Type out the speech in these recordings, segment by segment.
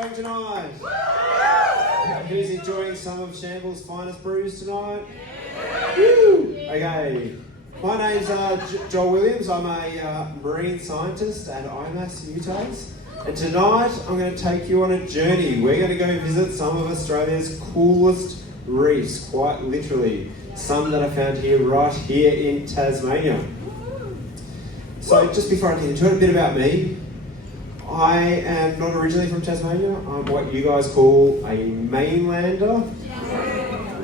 going tonight? Who's enjoying some of Shamble's finest brews tonight? Woo! Okay, my name's Joel Williams. I'm a marine scientist at IMAS UTAS. And tonight I'm going to take you on a journey. We're going to go visit some of Australia's coolest reefs, quite literally. Some that I found here, right here in Tasmania. So just before I get into it, a bit about me. I am not originally from Tasmania. I'm what you guys call a mainlander.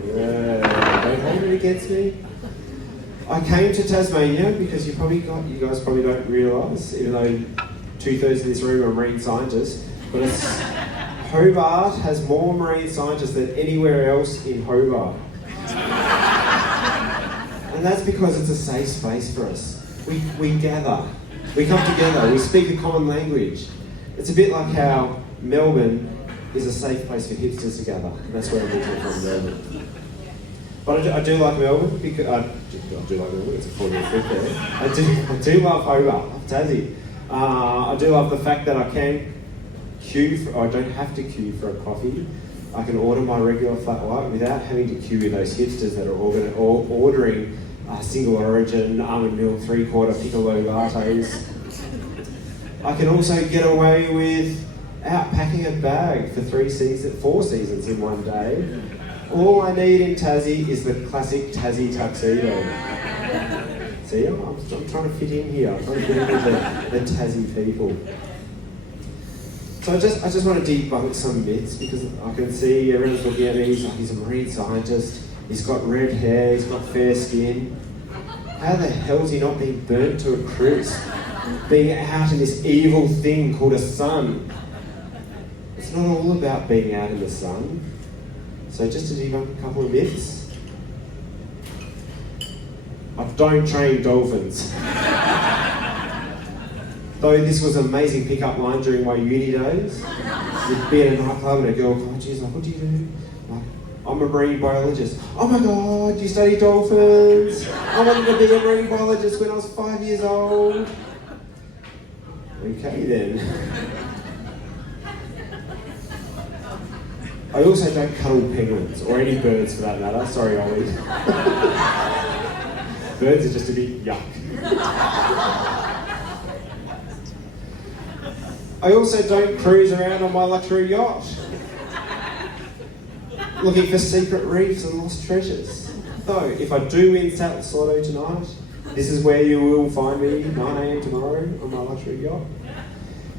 Yeah, don't hold it against me. I came to Tasmania because you guys probably don't realise, even though 2/3 of this room are marine scientists, but Hobart has more marine scientists than anywhere else in Hobart. And that's because it's a safe space for us. We gather, we come together, we speak a common language. It's a bit like how Melbourne is a safe place for hipsters to gather. And that's where I'm originally from, Melbourne. But I do like Melbourne because I do like Melbourne. It's a 40 foot there. I do love Hobart, I love Tassie. I do love the fact that I can I don't have to queue for a coffee. I can order my regular flat white without having to queue with those hipsters that are ordering single origin, almond milk, 3/4 piccolo lattes. I can also get away without packing a bag for 4 seasons in one day. All I need in Tassie is the classic Tassie tuxedo. See, I'm trying to fit in here. I'm trying to fit in with the Tassie people. So I just want to debunk some myths because I can see everyone's looking at me. He's a marine scientist. He's got red hair. He's got fair skin. How the hell is he not being burnt to a crisp? Being out in this evil thing called a sun. It's not all about being out in the sun. So just to debunk a couple of myths. I don't train dolphins. Though this was an amazing pickup line during my uni days. You'd be in a nightclub and a girl would come, geez, like, what do you do? Like, I'm a marine biologist. Oh my God, you study dolphins? I wanted to be a marine biologist when I was 5 years old. Okay then. I also don't cuddle penguins, or any birds for that matter. Sorry, Ollie. Birds are just a bit yuck. I also don't cruise around on my luxury yacht, looking for secret reefs and lost treasures. Though, if I do win Lotto tonight, this is where you will find me 9 AM tomorrow on my luxury yacht.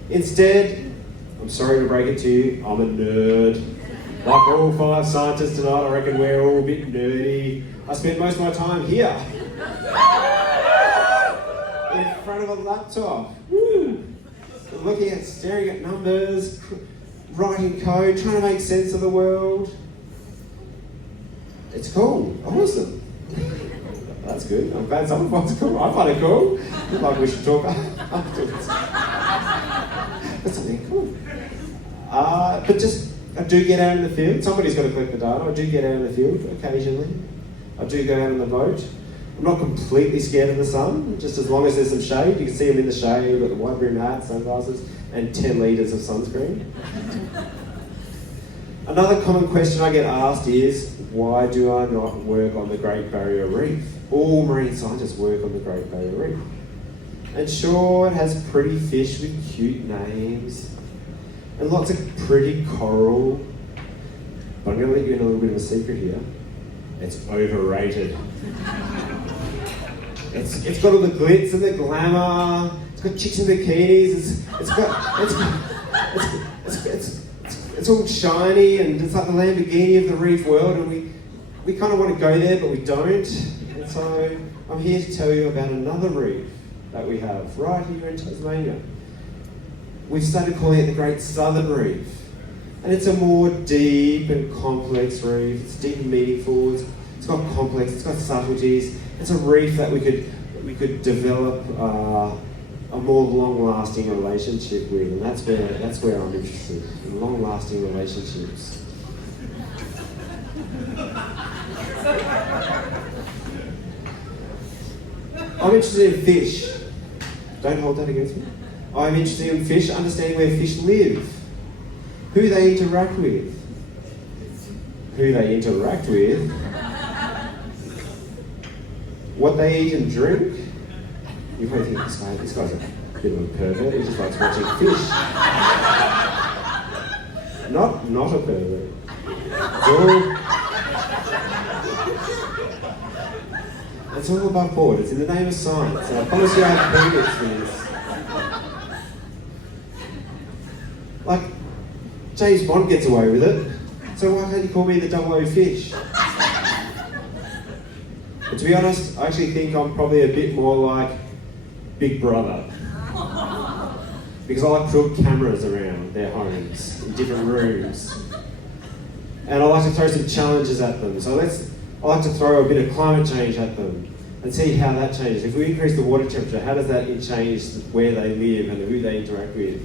Instead, I'm sorry to break it to you, I'm a nerd. Like all 5 scientists tonight, I reckon we're all a bit nerdy. I spend most of my time here, in front of a laptop. Woo! Staring at numbers, writing code, trying to make sense of the world. It's cool, awesome. That's good. I'm glad someone finds it cool. I find it cool. Like we should talk afterwards. That's something cool. But I do get out in the field. Somebody's got to collect the data. I do get out in the field occasionally. I do go out on the boat. I'm not completely scared of the sun, just as long as there's some shade. You can see them in the shade. We've got the wide brim hat, sunglasses, and 10 litres of sunscreen. Another common question I get asked is, why do I not work on the Great Barrier Reef? All marine scientists work on the Great Barrier Reef. And sure, it has pretty fish with cute names, and lots of pretty coral. But I'm going to let you in a little bit of a secret here. It's overrated. It's got all the glitz and the glamour. It's got chicks in bikinis. It's all shiny and it's like the Lamborghini of the reef world. And we kind of want to go there, but we don't. And so I'm here to tell you about another reef that we have right here in Tasmania. We've started calling it the Great Southern Reef. And it's a more deep and complex reef. It's deep and meaningful. It's got complex. It's got subtleties. It's a reef that we could develop a more long-lasting relationship with, and that's where I'm interested in long-lasting relationships. I'm interested in fish. Don't hold that against me. I'm interested in fish, understanding where fish live. who they interact with. Who they interact with. What they eat and drink. You probably think this guy's a bit of a pervert, he just likes watching fish. Not a pervert. It's all above board. It's in the name of science. And I promise you I have permits for this. Like, James Bond gets away with it, so why can't you call me the 00 fish? But to be honest, I actually think I'm probably a bit more like Big Brother. Because I like to put cameras around their homes, in different rooms. And I like to throw some challenges at them. So I like to throw a bit of climate change at them and see how that changes. If we increase the water temperature, how does that change where they live and who they interact with?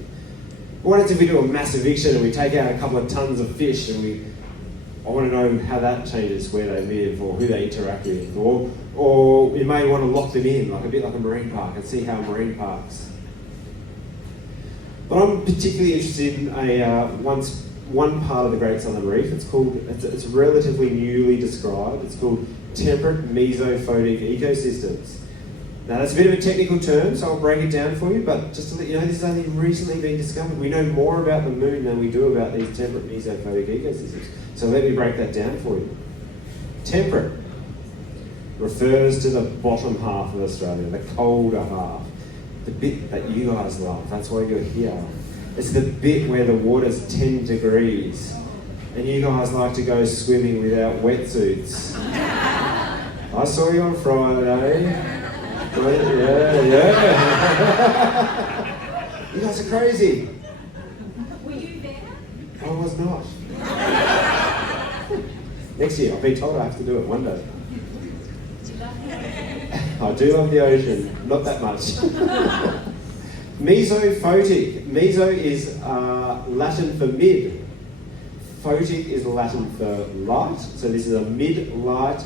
What if we do a mass eviction and we take out a couple of tons of fish and I want to know how that changes where they live or who they interact with. Or we may want to lock them in, like a bit like a marine park, and see how marine parks. But I'm particularly interested in one part of the Great Southern Reef. It's relatively newly described. It's called Temperate mesophotic ecosystems. Now that's a bit of a technical term, so I'll break it down for you, but just to let you know, this has only recently been discovered. We know more about the moon than we do about these temperate mesophotic ecosystems. So let me break that down for you. Temperate refers to the bottom half of Australia, the colder half, the bit that you guys love. That's why you're here. It's the bit where the water's 10 degrees and you guys like to go swimming without wetsuits. I saw you on Friday. Yeah. You guys are crazy. Were you there? I was not. Next year, I've been told I have to do it one day. Do you love the ocean? I do love the ocean, not that much. Mesophotic. Meso is Latin for mid. Photic is Latin for light. So this is a mid-light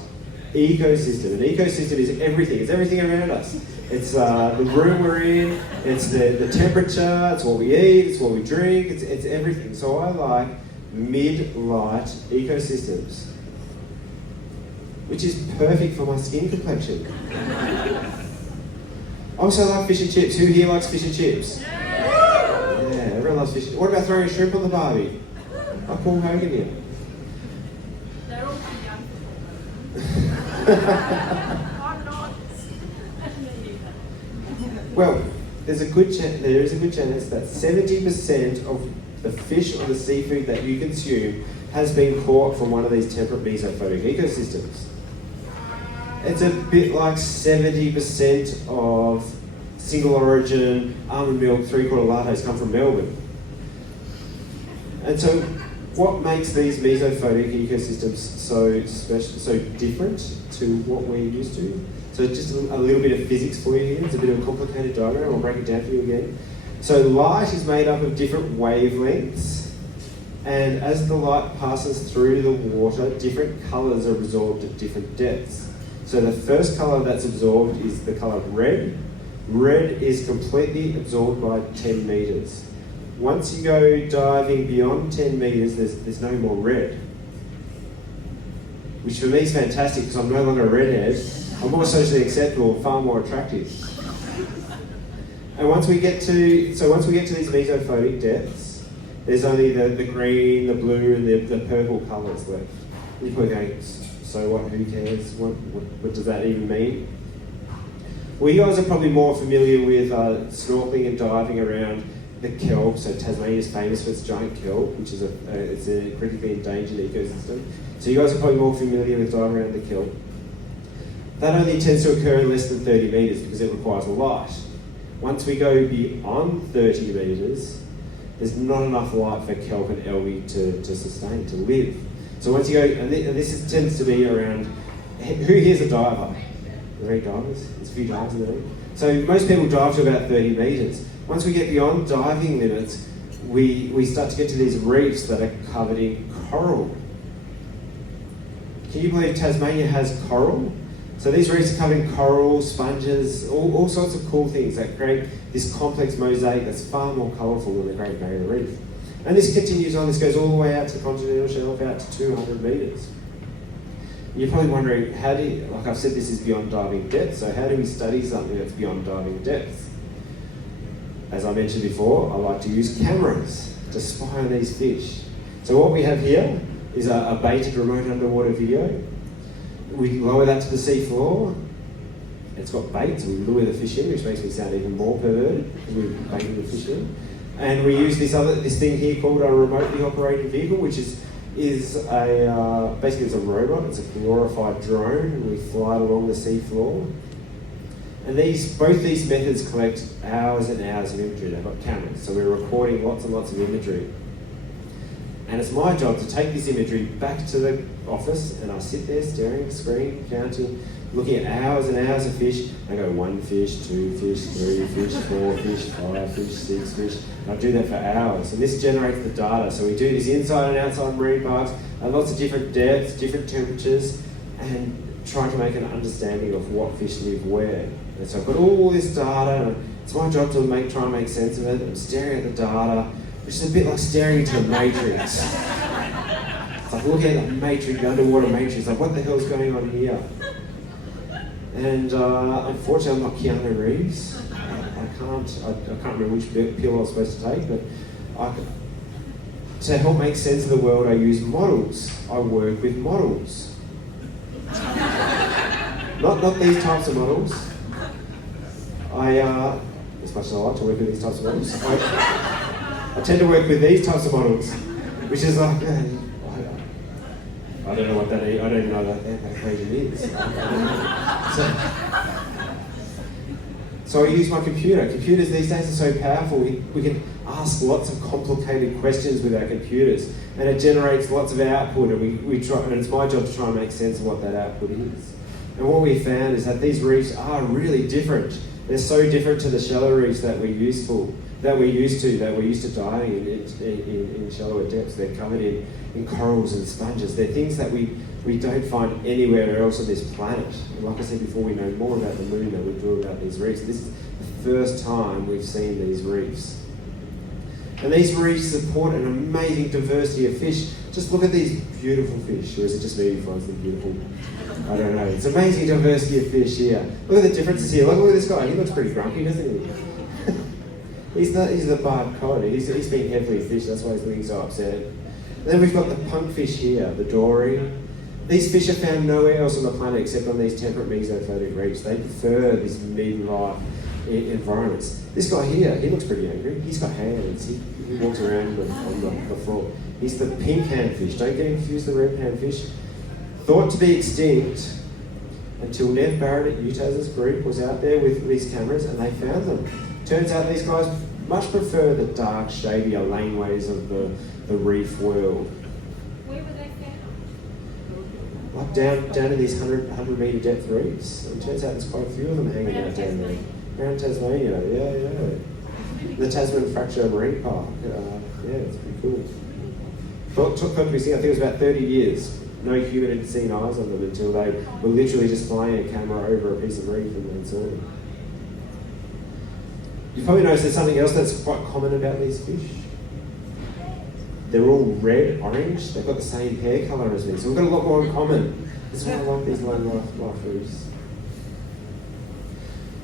ecosystem. An ecosystem is everything. It's everything around us. It's the room we're in. It's the temperature. It's what we eat. It's what we drink. It's everything. So I like mid-light ecosystems, which is perfect for my skin complexion. I also like fish and chips. Who here likes fish and chips? Yeah, everyone loves fish. What about throwing shrimp on the barbie? Like Paul Hogan here. They're all too young for I'm not. Well, there is a good chance that 70% of the fish or the seafood that you consume has been caught from one of these temperate mesophotic ecosystems. It's a bit like 70% of single origin almond milk 3/4 lattes come from Melbourne. And so what makes these mesophotic ecosystems so special, so different to what we're used to? So just a little bit of physics for you here. It's a bit of a complicated diagram. I'll break it down for you again. So light is made up of different wavelengths, and as the light passes through the water, different colours are absorbed at different depths. So the first colour that's absorbed is the colour red. Red is completely absorbed by 10 metres. Once you go diving beyond 10 metres, there's no more red. Which for me is fantastic because I'm no longer a redhead. I'm more socially acceptable, far more attractive. And once we get to these mesophotic depths, there's only the green, the blue, and the purple colours left. You're probably going, so what, who cares? What does that even mean? Well, you guys are probably more familiar with snorkeling and diving around the kelp. So Tasmania is famous for its giant kelp, which is it's a critically endangered ecosystem. So you guys are probably more familiar with diving around the kelp. That only tends to occur in less than 30 metres because it requires light. Once we go beyond 30 metres, there's not enough light for kelp and algae to sustain, to live. So once you go, and this tends to be around, who here's a diver? Are there any divers? There's a few divers in the room. So most people dive to about 30 metres. Once we get beyond diving limits, we start to get to these reefs that are covered in coral. Can you believe Tasmania has coral? So these reefs are covered in coral, sponges, all sorts of cool things that create this complex mosaic that's far more colourful than the Great Barrier Reef. And this continues on, this goes all the way out to the continental shelf, out to 200 metres. You're probably wondering, how do you, like I've said, this is beyond diving depth, so how do we study something that's beyond diving depth? As I mentioned before, I like to use cameras to spy on these fish. So what we have here is a baited remote underwater video. We lower that to the sea floor. It's got bait, so we lure the fish in, which makes me sound even more perverted, because we're baiting the fish in. And we use this thing here called a remotely operated vehicle, which is basically it's a robot. It's a glorified drone, and we fly it along the sea floor. And both these methods collect hours and hours of imagery. They've got cameras, so we're recording lots and lots of imagery. And it's my job to take this imagery back to the office, and I sit there staring at the screen, counting, looking at hours and hours of fish. I go 1 fish, 2 fish, 3 fish, 4 fish, 5 fish, 6 fish. And I do that for hours, and this generates the data. So we do this inside and outside marine parks at lots of different depths, different temperatures, and try to make an understanding of what fish live where. And so I've got all this data, and it's my job to try and make sense of it. I'm staring at the data, which is a bit like staring into a matrix. It's like looking at a matrix, the underwater matrix, like what the hell's going on here? And unfortunately, I'm not Keanu Reeves. I can't remember which pill I was supposed to take, but to help make sense of the world, I use models. I work with models. Not these types of models. As much as I like to work with these types of models, I tend to work with these types of models, which is like, I don't know what that is. I don't even know what that equation is. So I use my computer. Computers these days are so powerful. We can ask lots of complicated questions with our computers, and it generates lots of output. And we try, and it's my job to try and make sense of what that output is. And what we found is that these reefs are really different. They're so different to the shallow reefs that we're used to diving in shallower depths. They're covered in corals and sponges. They're things that we don't find anywhere else on this planet. And like I said before, we know more about the moon than we do about these reefs. This is the first time we've seen these reefs. And these reefs support an amazing diversity of fish. Just look at these beautiful fish. Or is it just me who finds them beautiful? I don't know. It's amazing diversity of fish here. Look at the differences here. Look at this guy. He looks pretty grumpy, doesn't he? He's the barred cod. He's been heavily fished, that's why he's looking so upset. And then we've got the punkfish here, the dory. These fish are found nowhere else on the planet except on these temperate mesophotic reefs. They prefer these mid-life environments. This guy here, he looks pretty angry. He's got hands. He walks around on the floor. He's the pink handfish. Don't get confused with the red handfish. Thought to be extinct until Nev Barrett at UTAS's group was out there with these cameras and they found them. Turns out these guys much prefer the dark, shadier laneways of the reef world. Where were they found? Like down in these 100 metre depth reefs. And it turns out there's quite a few of them hanging out down there. Around Tasmania, yeah. The Tasman Fracture Marine Park. Yeah, it's pretty cool. Took I think it was about 30 years. No human had seen eyes on them until they were literally just flying a camera over a piece of reef and they saw them. You probably noticed there's something else that's quite common about these fish. They're all red, orange. They've got the same hair colour as me, so we've got a lot more in common. This is why I like these life reefs.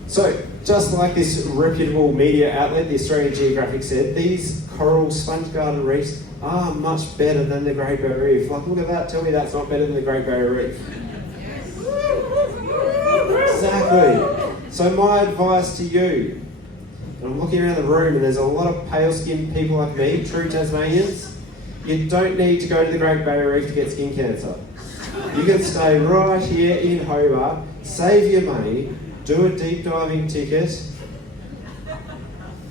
So, just like this reputable media outlet, the Australian Geographic said, these coral sponge garden reefs are much better than the Great Barrier Reef. Like, look at that, tell me that's not better than the Great Barrier Reef. Exactly. So my advice to you, and I'm looking around the room and there's a lot of pale-skinned people like me, true Tasmanians, you don't need to go to the Great Barrier Reef to get skin cancer. You can stay right here in Hobart, save your money, do a deep diving ticket,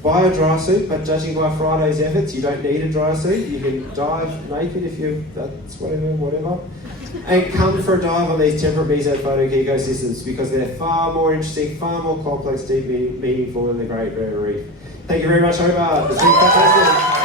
buy a dry suit, but judging by Friday's efforts, you don't need a dry suit. You can dive naked if that's whatever. And come for a dive on these temperate mesophotic ecosystems because they're far more interesting, far more complex, deep, meaningful than the Great Barrier Reef. Thank you very much, Hobart. It's been fantastic.